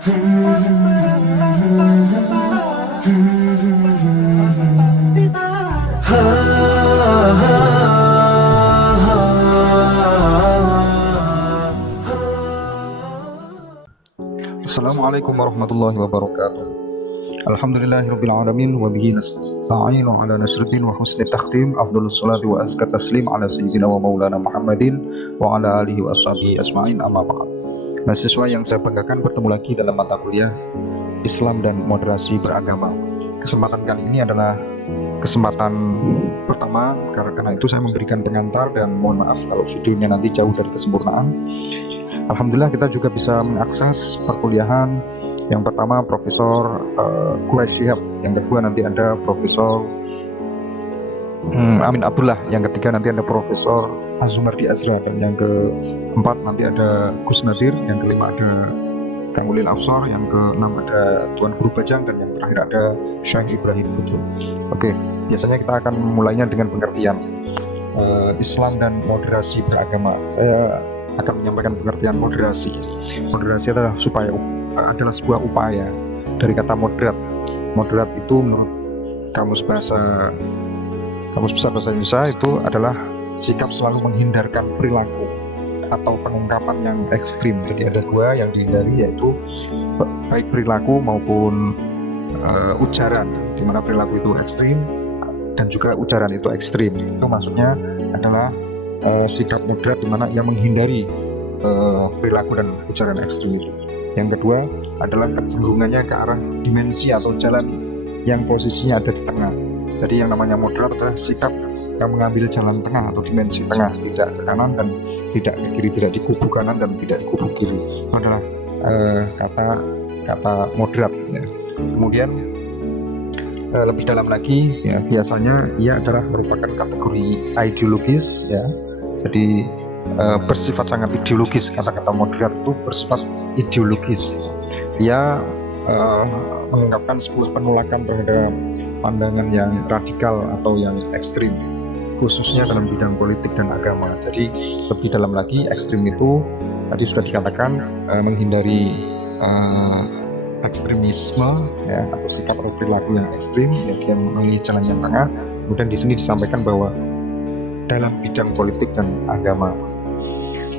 Assalamualaikum warahmatullahi wabarakatuh. Alhamdulillahirabbil alamin wa bihi nasta'inu ala nasruddin wa husni takhtim. Afdhalus salati wa azka taslim ala sayyidina wa maulana Muhammadin wa ala alihi wa ashabihi asma'in, amma ba'd. Mahasiswa yang saya banggakan, bertemu lagi dalam mata kuliah Islam dan Moderasi Beragama. Kesempatan kali ini adalah kesempatan pertama, karena itu saya memberikan pengantar dan mohon maaf kalau videonya nanti jauh dari kesempurnaan. Alhamdulillah kita juga bisa mengakses perkuliahan. Yang pertama Profesor Quraish Shihab, yang kedua nanti ada Profesor Amin Abdullah, yang ketiga nanti ada Profesor Azumardi Azra, dan yang keempat nanti ada Gus Nadir, yang kelima ada Kang Ulil Afsar, yang keenam ada Tuan Guru Bajang, dan yang terakhir ada Syekh Ibrahim Putu. Oke, biasanya kita akan memulainya dengan pengertian Islam dan moderasi beragama. Saya akan menyampaikan pengertian moderasi. Moderasi adalah sebuah upaya dari kata moderat. Moderat itu menurut Kamus Besar Bahasa Indonesia itu adalah sikap selalu menghindarkan perilaku atau pengungkapan yang ekstrim. Jadi ada dua yang dihindari, yaitu baik perilaku maupun ujaran, di mana perilaku itu ekstrim dan juga ujaran itu ekstrim. Itu maksudnya adalah sikap moderat, di mana ia menghindari perilaku dan ujaran ekstrim itu. Yang kedua adalah kecenderungannya ke arah dimensi atau jalan yang posisinya ada di tengah. Jadi yang namanya moderat adalah sikap yang mengambil jalan tengah atau dimensi tengah, tidak ke kanan dan tidak ke kiri, tidak di kubu kanan dan tidak di kubu kiri. Itu adalah kata moderat ya. Kemudian lebih dalam lagi ya, biasanya ia adalah merupakan kategori ideologis ya. Jadi bersifat sangat ideologis. Kata-kata moderat itu bersifat ideologis. Ia mengungkapkan sebuah penolakan terhadap pandangan yang radikal atau yang ekstrim, khususnya dalam bidang politik dan agama. Jadi lebih dalam lagi, ekstrim itu tadi sudah dikatakan menghindari ekstremisme ya, atau sikap atau perilaku yang ekstrim, yang memilih jalan yang tengah. Kemudian di sini disampaikan bahwa dalam bidang politik dan agama.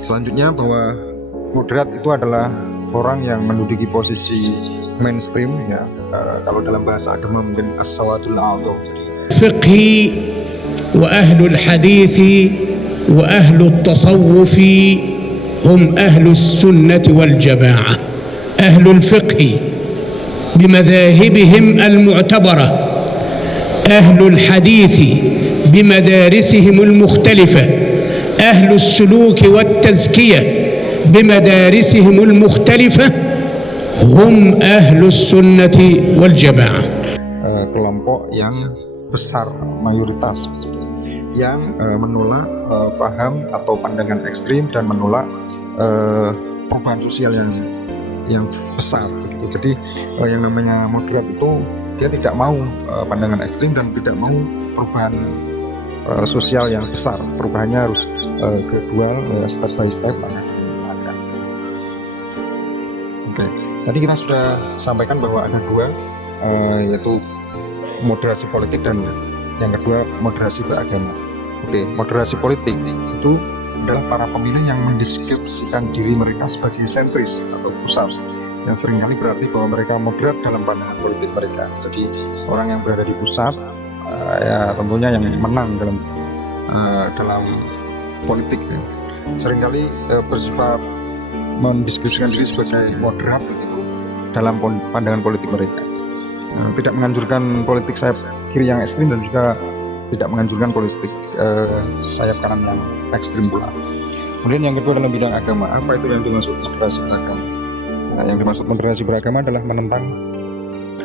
Selanjutnya bahwa moderat itu adalah orang yang menduduki posisi mainstream ya. Kalau dalam bahasa agama mungkin as-sawadul a'dham. Fiqhi wa ahlul hadithi wa ahlul tasawufi hum ahlus sunnati wal jamaah. Ahlul fiqhi بمذاهبهم المعتبرة، أهل الحديث بمدارسهم المختلفة، أهل السلوك والتزكية بمدارسهم المختلفة هم أهل السنة والجماعة. Kelompok yang besar, mayoritas yang menolak faham atau pandangan ekstrim dan menolak perubahan sosial yang besar gitu. Jadi yang namanya moderat itu dia tidak mau pandangan ekstrim dan tidak mau perubahan sosial yang besar. Perubahannya harus gradual, step by step. Oke, tadi kita sudah sampaikan bahwa ada dua, yaitu moderasi politik dan yang kedua moderasi beragama. Oke, moderasi politik itu adalah para pemilih yang mendeskripsikan diri mereka sebagai sentris atau pusat, yang seringkali berarti bahwa mereka moderat dalam pandangan politik mereka. Jadi orang yang berada di pusat ya tentunya yang menang dalam politik ya. Seringkali bersifat mendeskripsikan diri sebagai moderat gitu, dalam pandangan politik mereka. Tidak menganjurkan politik sayap kiri yang ekstrim dan juga tidak menganjurkan politik sayap kanan yang ekstrim pula. Kemudian yang kedua dalam bidang agama, apa itu yang dimaksud moderasi beragama? Nah, yang dimaksud moderasi beragama adalah menentang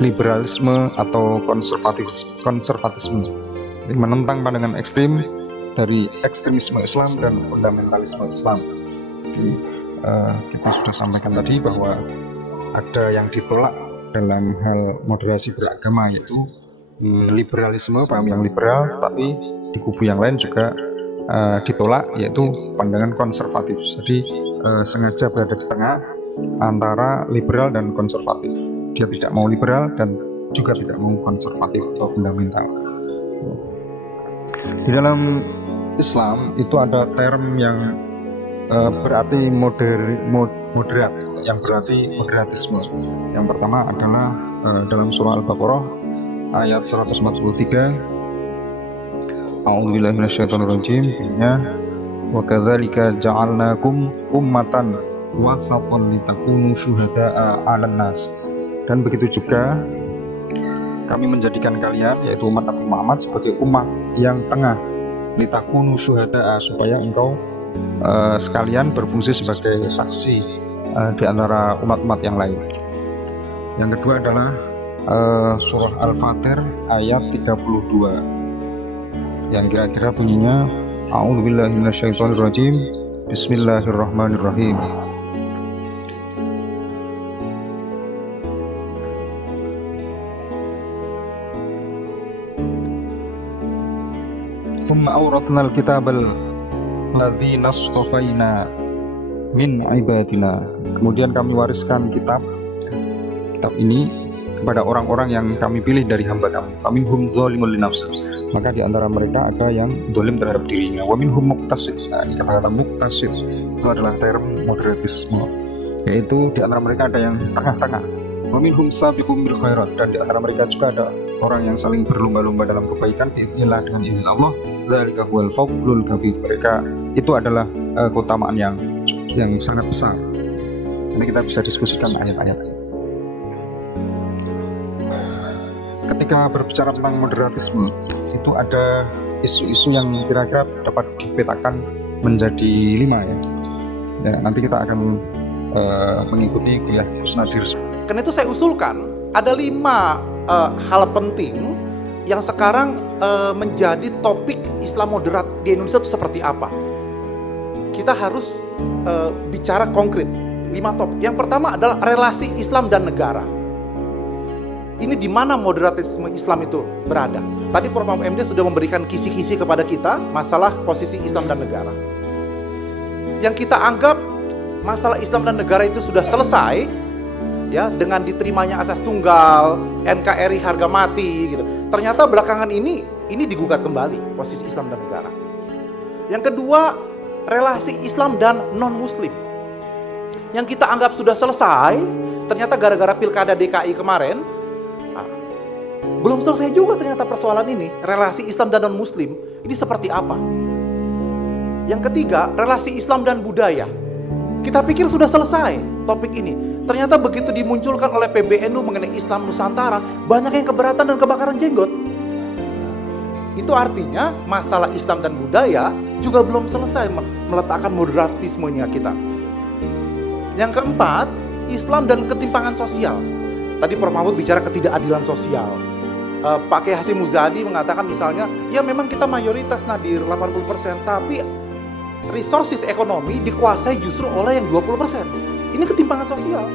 liberalisme atau konservatisme. Jadi menentang pandangan ekstrim dari ekstremisme Islam dan fundamentalisme Islam. Jadi kita sudah sampaikan tadi bahwa ada yang ditolak dalam hal moderasi beragama, yaitu liberalisme, paham yang liberal, tapi di kubu yang lain juga ditolak, yaitu pandangan konservatif. Jadi sengaja berada di tengah antara liberal dan konservatif. Dia tidak mau liberal dan juga tidak mau konservatif atau fundamental. Di dalam Islam itu ada term yang berarti moderat, yang berarti moderatisme. Yang pertama adalah dalam surah Al-Baqarah ayat 143, A'udzubillahi minasyaitonirrajim, bunyinya wa kadzalika ja'alnakum ummatan wasatan litakunu syuhada'a 'alan nas. Dan begitu juga kami menjadikan kalian, yaitu umat Nabi Muhammad, sebagai umat yang tengah, litakunu syuhada'a, supaya engkau sekalian berfungsi sebagai saksi di antara umat-umat yang lain. Yang kedua adalah surah Al-Fatir ayat 32 yang kira-kira bunyinya A'udzubillahi minasyaitonirrajim, Bismillahirrahmanirrahim. Tsumma awrathnal kitabal ladzina astafaina min ibadina. Kemudian kami wariskan kitab ini kepada orang-orang yang kami pilih dari hamba kami. Faminhum dzalimun linafsi, maka di antara mereka ada yang zalim terhadap dirinya. Wa minhum muqtasid. Nah, ini kata-kata muqtasid itu adalah term moderatisme, yaitu di antara mereka ada yang tengah-tengah. Wa minhum sabiqum bil khairat, dan di antara mereka juga ada orang yang saling berlomba-lomba dalam kebaikan biiznillah, dengan izin Allah. Dzalika huwal fadlul kabir. Mereka itu adalah keutamaan yang sangat besar. Ini kita bisa diskusikan ayat-ayat. Ketika berbicara tentang moderatisme, itu ada isu-isu yang kira-kira dapat dipetakan menjadi 5 ya. Nanti kita akan mengikuti kuliah Gus Nadir. Karena itu saya usulkan ada 5 hal penting yang sekarang menjadi topik Islam moderat di Indonesia itu seperti apa. Kita harus bicara konkret 5 topik. Yang pertama adalah relasi Islam dan negara. Ini di mana moderatisme Islam itu berada. Tadi Prof. MD sudah memberikan kisi-kisi kepada kita masalah posisi Islam dan negara. Yang kita anggap masalah Islam dan negara itu sudah selesai, ya, dengan diterimanya asas tunggal, NKRI harga mati gitu. Ternyata belakangan ini digugat kembali posisi Islam dan negara. Yang kedua, relasi Islam dan non-Muslim. Yang kita anggap sudah selesai, ternyata gara-gara Pilkada DKI kemarin, belum selesai juga ternyata persoalan ini. Relasi Islam dan non-Muslim ini seperti apa? Yang ketiga, relasi Islam dan budaya. Kita pikir sudah selesai topik ini. Ternyata begitu dimunculkan oleh PBNU mengenai Islam Nusantara, banyak yang keberatan dan kebakaran jenggot. Itu artinya masalah Islam dan budaya juga belum selesai meletakkan moderatismenya kita. Yang keempat, Islam dan ketimpangan sosial. Tadi Prof. Mahfud bicara ketidakadilan sosial. Pak Kiai Hasyim Muzadi mengatakan misalnya, ya memang kita mayoritas Nadir 80%, tapi resources ekonomi dikuasai justru oleh yang 20%. Ini ketimpangan sosial,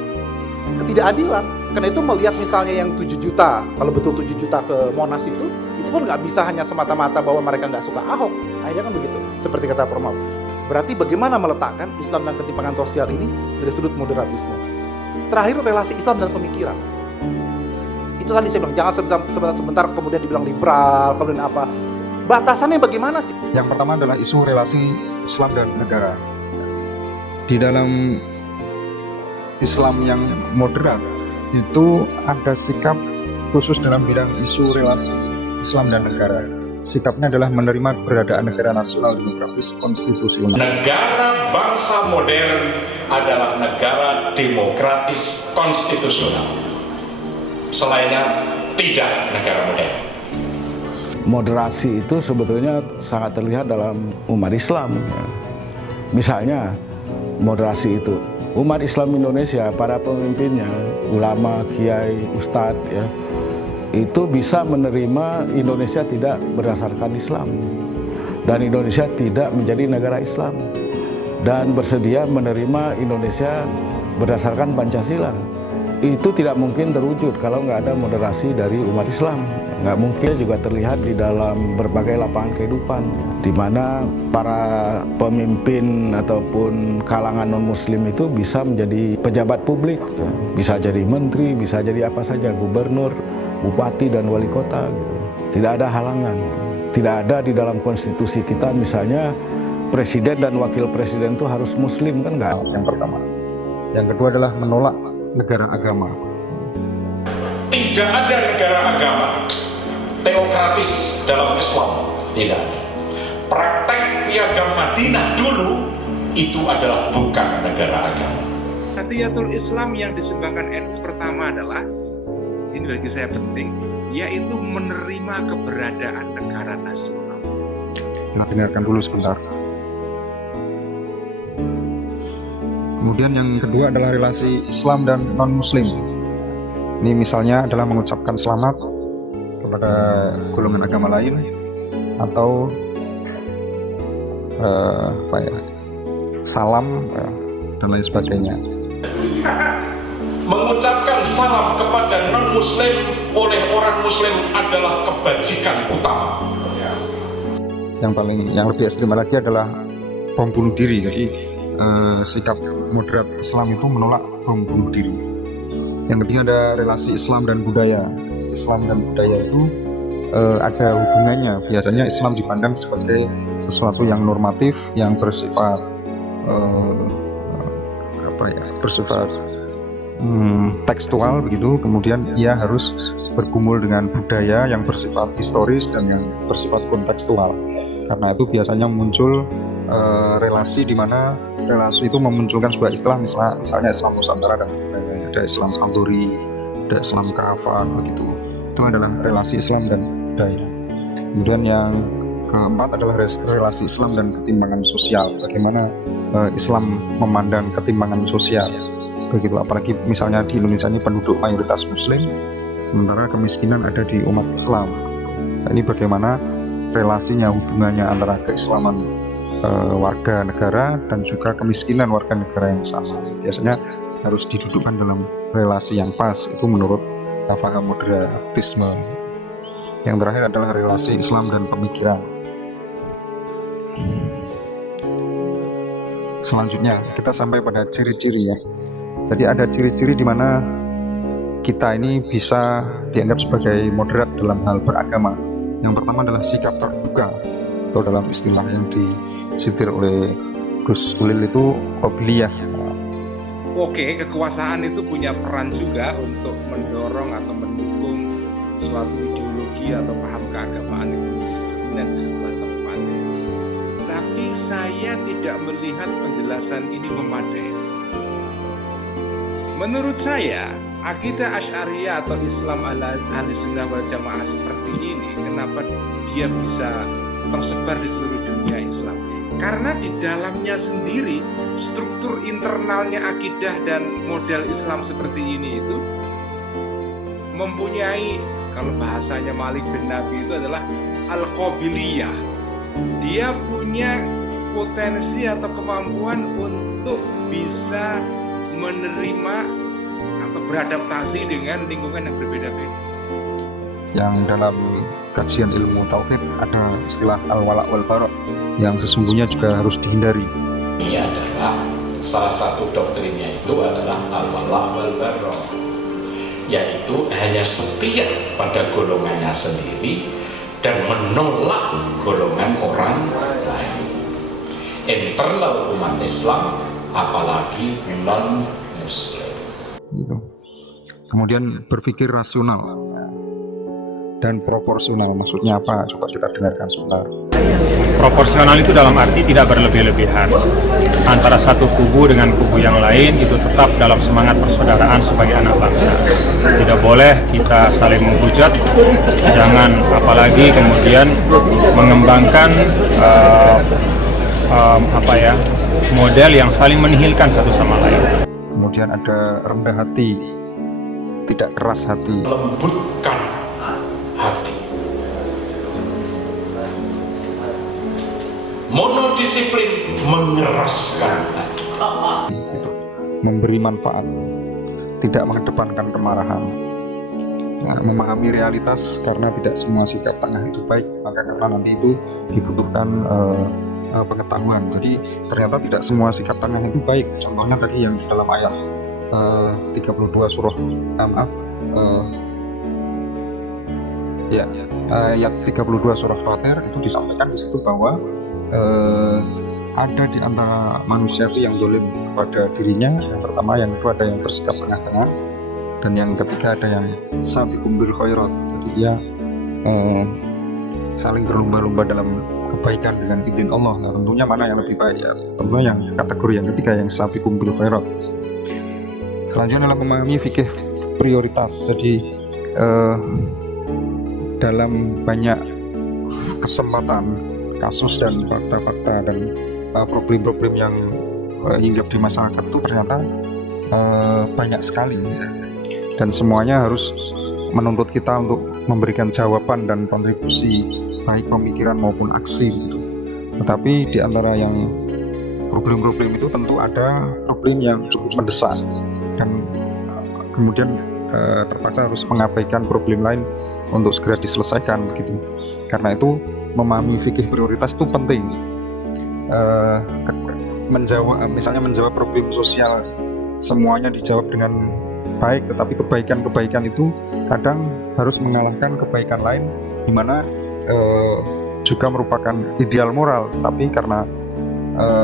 ketidakadilan. Karena itu melihat misalnya yang 7 juta, kalau betul 7 juta ke Monas itu pun nggak bisa hanya semata-mata bahwa mereka nggak suka Ahok. Akhirnya kan begitu, seperti kata Prof. Mahfud. Berarti bagaimana meletakkan Islam dan ketimpangan sosial ini dari sudut moderatisme. Terakhir, relasi Islam dan pemikiran. Itu tadi saya bilang, jangan sebentar kemudian dibilang liberal, kemudian apa. Batasannya bagaimana sih? Yang pertama adalah isu relasi Islam dan negara. Di dalam Islam yang moderat itu ada sikap khusus dalam bidang isu relasi Islam dan negara. Sikapnya adalah menerima keberadaan negara nasional demokratis konstitusional. Negara bangsa modern adalah negara demokratis konstitusional. Selainnya tidak negara modern. Moderasi itu sebetulnya sangat terlihat dalam umat Islam. Misalnya moderasi itu umat Islam Indonesia, para pemimpinnya, ulama, kiai, ustadz, ya, itu bisa menerima Indonesia tidak berdasarkan Islam dan Indonesia tidak menjadi negara Islam, dan bersedia menerima Indonesia berdasarkan Pancasila. itu tidak mungkin terwujud kalau nggak ada moderasi dari umat Islam. Nggak mungkin, juga terlihat di dalam berbagai lapangan kehidupan, di mana para pemimpin ataupun kalangan non-muslim itu bisa menjadi pejabat publik, bisa jadi menteri, bisa jadi apa saja, gubernur, bupati, dan wali kota. Gitu. Tidak ada halangan. Tidak ada di dalam konstitusi kita misalnya presiden dan wakil presiden itu harus muslim, kan nggak. Yang pertama. Yang kedua adalah menolak negara agama. Tidak ada negara agama teokratis dalam Islam, tidak ada. Praktek piagam Madinah dulu itu adalah bukan negara agama. Hatiyatul Islam yang disumbangkan NU pertama adalah, ini bagi saya penting, yaitu menerima keberadaan negara nasional. Nah, dengarkan dulu sebentar. Kemudian yang kedua adalah relasi Islam dan non-Muslim. Ini misalnya adalah mengucapkan selamat kepada golongan agama lain atau salam dan lain sebagainya. Mengucapkan salam kepada non-Muslim oleh orang Muslim adalah kebajikan utama. Yang lebih ekstrim lagi adalah bom bunuh diri. Jadi sikap moderat Islam itu menolak bom bunuh diri. Yang ketiga ada relasi Islam dan budaya. Islam dan budaya itu ada hubungannya. Biasanya Islam dipandang sebagai sesuatu yang normatif, yang bersifat tekstual begitu. Kemudian ia harus bergumul dengan budaya yang bersifat historis dan yang bersifat kontekstual. Karena itu biasanya muncul relasi di mana relasi itu memunculkan sebuah istilah, misalnya Islam Nusantara dan ada Islam Alduri, ada Islam Kafan begitu. Itu adalah relasi Islam dan budaya. Kemudian yang keempat adalah relasi Islam dan ketimbangan sosial. Bagaimana Islam memandang ketimbangan sosial begitu, apalagi misalnya di Indonesia ini penduduk mayoritas Muslim, sementara kemiskinan ada di umat Islam. Nah, ini bagaimana relasinya, hubungannya antara keislaman warga negara dan juga kemiskinan warga negara yang sama. Biasanya harus didudukkan dalam relasi yang pas, itu menurut paham moderatisme. Yang terakhir adalah relasi Islam dan pemikiran. Selanjutnya kita sampai pada ciri-ciri ya. Jadi ada ciri-ciri di mana kita ini bisa dianggap sebagai moderat dalam hal beragama. Yang pertama adalah sikap terbuka, atau dalam istilah yang disitir oleh Gus Ulil itu qobliyah. Oke, kekuasaan itu punya peran juga untuk mendorong atau mendukung suatu ideologi atau paham keagamaan itu menjadi dominan di sebuah tempat. Tapi saya tidak melihat penjelasan ini memadai. Menurut saya, akidah Asy'ariyah atau Islam Ahlussunnah wal Jamaah seperti ini, kenapa dia bisa tersebar di seluruh dunia Islam? Karena di dalamnya sendiri struktur internalnya akidah dan model Islam seperti ini itu mempunyai, kalau bahasanya Malik bin Nabi itu adalah al-qabiliyah. Dia punya potensi atau kemampuan untuk bisa menerima atau beradaptasi dengan lingkungan yang berbeda-beda. Yang dalam kajian ilmu tauhid ada istilah al-wala' wal bara' yang sesungguhnya juga harus dihindari. Ini adalah salah satu doktrinnya itu adalah al-wala' wal bara', yaitu hanya setia pada golongannya sendiri dan menolak golongan orang lain. Internal umat Islam, apalagi non-Muslim. Gitu. Kemudian berpikir rasional dan proporsional, maksudnya apa? Coba kita dengarkan sebentar. Proporsional itu dalam arti tidak berlebih-lebihan antara satu kubu dengan kubu yang lain, itu tetap dalam semangat persaudaraan sebagai anak bangsa. Tidak boleh kita saling menghujat, jangan apalagi kemudian mengembangkan model yang saling menihilkan satu sama lain. Kemudian ada rendah hati, tidak keras hati. Lembutkan hati. Monodisiplin mengeraskan hati. Gitu. Memberi manfaat, tidak mengedepankan kemarahan. Memahami realitas karena tidak semua sikap tengah itu baik, maka karena nanti itu dibutuhkan pengetahuan. Jadi ternyata tidak semua sikap tengah itu baik. Contohnya tadi yang dalam ayat 32 surah ayat 32 surah Fatir itu disampaikan di situ bahwa ada di antara manusia itu yang zalim kepada dirinya. Yang pertama, yang kedua ada yang bersikap tengah-tengah, dan yang ketiga ada yang sabiqum bil khairat. Jadi dia saling berlomba-lomba dalam kebaikan dengan izin Allah. Nah, tentunya mana yang lebih baik ya? Tentunya yang kategori yang ketiga, yang sabiqum bil khairat. Selanjutnya adalah memahami fikih prioritas. Jadi dalam banyak kesempatan, kasus dan fakta-fakta dan problem-problem yang hinggap di masyarakat itu ternyata banyak sekali, dan semuanya harus menuntut kita untuk memberikan jawaban dan kontribusi baik pemikiran maupun aksi. Tetapi di antara yang problem-problem itu tentu ada problem yang cukup mendesak, dan kemudian terpaksa harus mengabaikan problem lain untuk segera diselesaikan begitu. Karena itu memahami fikih prioritas itu penting. Misalnya menjawab problem sosial semuanya dijawab dengan baik, tetapi kebaikan-kebaikan itu kadang harus mengalahkan kebaikan lain, di mana juga merupakan ideal moral, tapi karena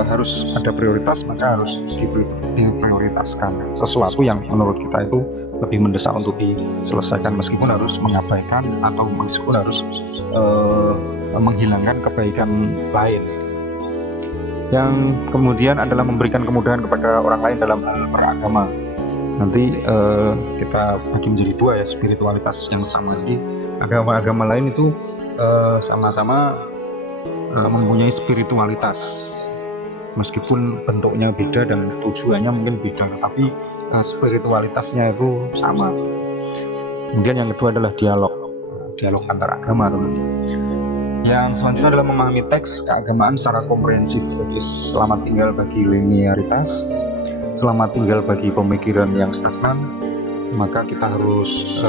harus ada prioritas maka harus diprioritaskan sesuatu yang menurut kita itu lebih mendesak untuk diselesaikan, meskipun harus mengabaikan atau meskipun harus menghilangkan kebaikan lain. Yang kemudian adalah memberikan kemudahan kepada orang lain dalam hal beragama. Nanti kita bagi menjadi dua ya, spiritualitas yang sama. Jadi agama-agama lain itu sama-sama mempunyai spiritualitas, meskipun bentuknya beda dan tujuannya mungkin beda, tetapi spiritualitasnya itu sama. Kemudian yang kedua adalah dialog antar agama. Yang selanjutnya adalah memahami teks keagamaan secara komprehensif. Jadi selamat tinggal bagi linearitas, selamat tinggal bagi pemikiran yang stagnan. Maka kita harus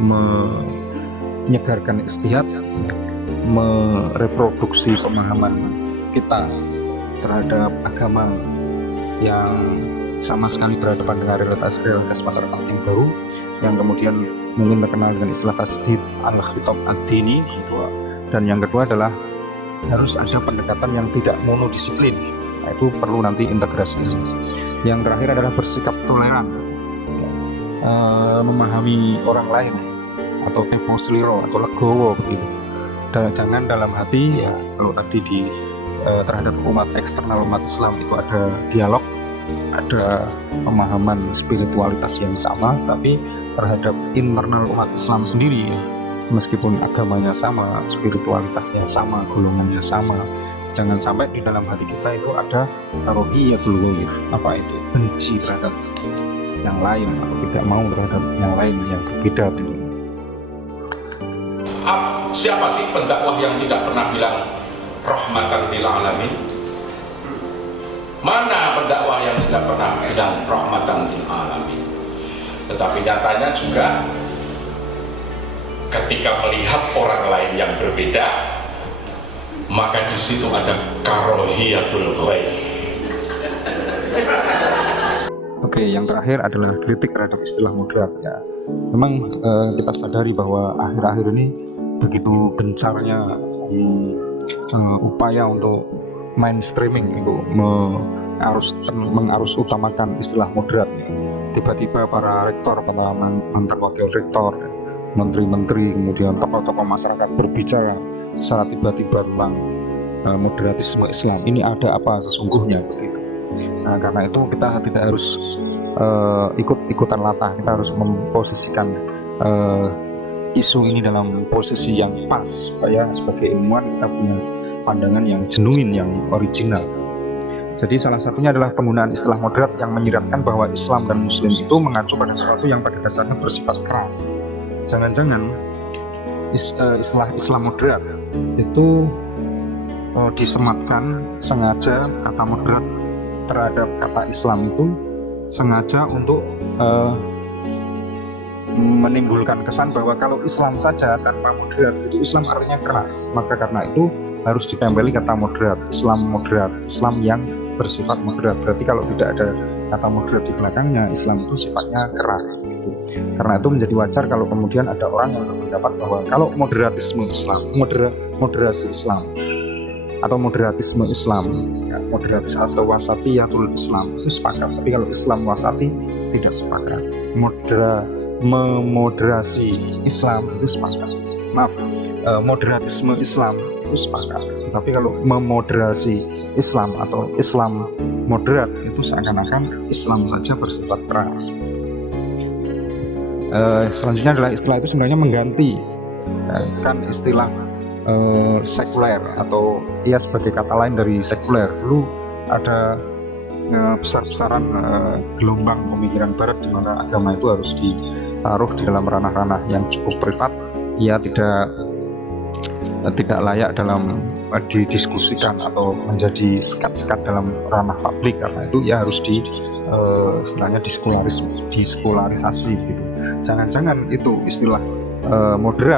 menyegarkan istihad, mereproduksi pemahaman kita terhadap agama yang sama sekali berhadapan dengan realitas masyarakat yang baru, yang kemudian mungkin terkenal dengan istilah tasdid al-khitab ad-dini. Dan yang kedua adalah harus ada pendekatan yang tidak monodisiplin, itu perlu nanti integrasi. Yang terakhir adalah bersikap toleran, memahami orang lain, atau tepo seliro atau legowo begitu. Dan jangan dalam hati ya, kalau tadi terhadap umat eksternal umat Islam itu ada dialog, ada pemahaman spiritualitas yang sama, tapi terhadap internal umat Islam sendiri, meskipun agamanya sama, spiritualitasnya sama, golongannya sama, jangan sampai di dalam hati kita itu ada karohiyatul ghair. Apa itu? Benci terhadap yang lain atau tidak mau terhadap yang lain yang berbeda. Siapa sih pendakwah yang tidak pernah bilang rahmatan lil alamin? Mana pendakwah yang tidak pernah bilang rahmatan lil alamin? Tetapi nyatanya juga ketika melihat orang lain yang berbeda, maka di situ ada karohiyatul ghair. Oke, yang terakhir adalah kritik terhadap istilah moderat ya. Memang kita sadari bahwa akhir-akhir ini begitu gencarnya upaya untuk mainstreaming, untuk mengarus utamakan istilah moderat ya. Tiba-tiba para rektor, para mantan wakil rektor, menteri-menteri, kemudian tokoh-tokoh masyarakat berbicara secara tiba-tiba tentang moderatisme Islam. Ini ada apa sesungguhnya begitu. Nah, karena itu kita tidak harus ikut-ikutan latah, kita harus memposisikan isu ini dalam posisi yang pas, supaya sebagai ilmuwan kita punya pandangan yang genuine, yang original. Jadi salah satunya adalah penggunaan istilah moderat yang menyiratkan bahwa Islam dan Muslim itu mengacu pada sesuatu yang pada dasarnya bersifat keras. Jangan-jangan istilah Islam moderat itu disematkan sengaja kata moderat terhadap kata Islam itu sengaja untuk menimbulkan kesan bahwa kalau Islam saja tanpa moderat itu Islam artinya keras. Maka karena itu harus ditempeli kata moderat, Islam yang bersifat moderat. Berarti kalau tidak ada kata moderat di belakangnya, Islam itu sifatnya keras gitu. Karena itu menjadi wajar kalau kemudian ada orang yang berpendapat bahwa kalau moderatisme Islam, moderasi Islam atau moderatisme Islam, ya, moderatis atau wasatiyatul Islam itu sepakat. Tapi kalau Islam wasati tidak sepakat. Memoderasi Islam itu sepakat. Moderatisme Islam itu sepakat. Tapi kalau memoderasi Islam atau Islam moderat itu seakan-akan Islam saja bersifat keras. Selanjutnya adalah istilah itu sebenarnya mengganti kan istilah sekuler, atau ia sebagai kata lain dari sekuler. Dulu ada besar-besaran gelombang pemikiran barat di mana agama itu harus ditaruh di dalam ranah-ranah yang cukup privat. Ia tidak layak dalam didiskusikan atau menjadi sekat-sekat dalam ranah publik. Karena itu ia harus istilahnya disekularisasi gitu. Jangan-jangan itu istilah moderat